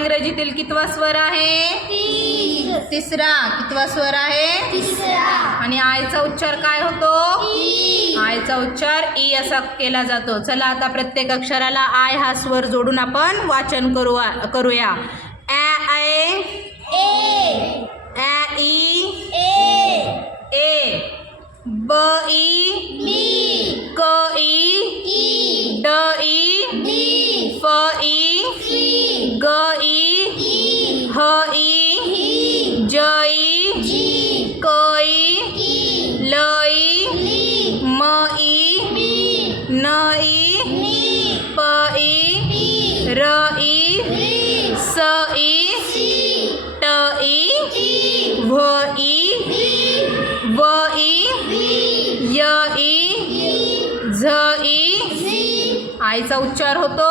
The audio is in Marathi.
इंग्रजीतील कितवा स्वर आहे? तिसरा. कितवा स्वर आहे? आणि आयचा उच्चार काय होतो? आयचा उच्चार ई असा केला जातो. चला आता प्रत्येक अक्षराला आय हा स्वर जोडून आपण वाचन करूया. ॲ ऐ ॲ ई ए ब ई क ई ड ई फ ई ग ई ह ई ज ई क ई ल ई म ई न ई प ई र ई स ई ट ई व ई व ई य ई झ ई आयचा उच्चार होतो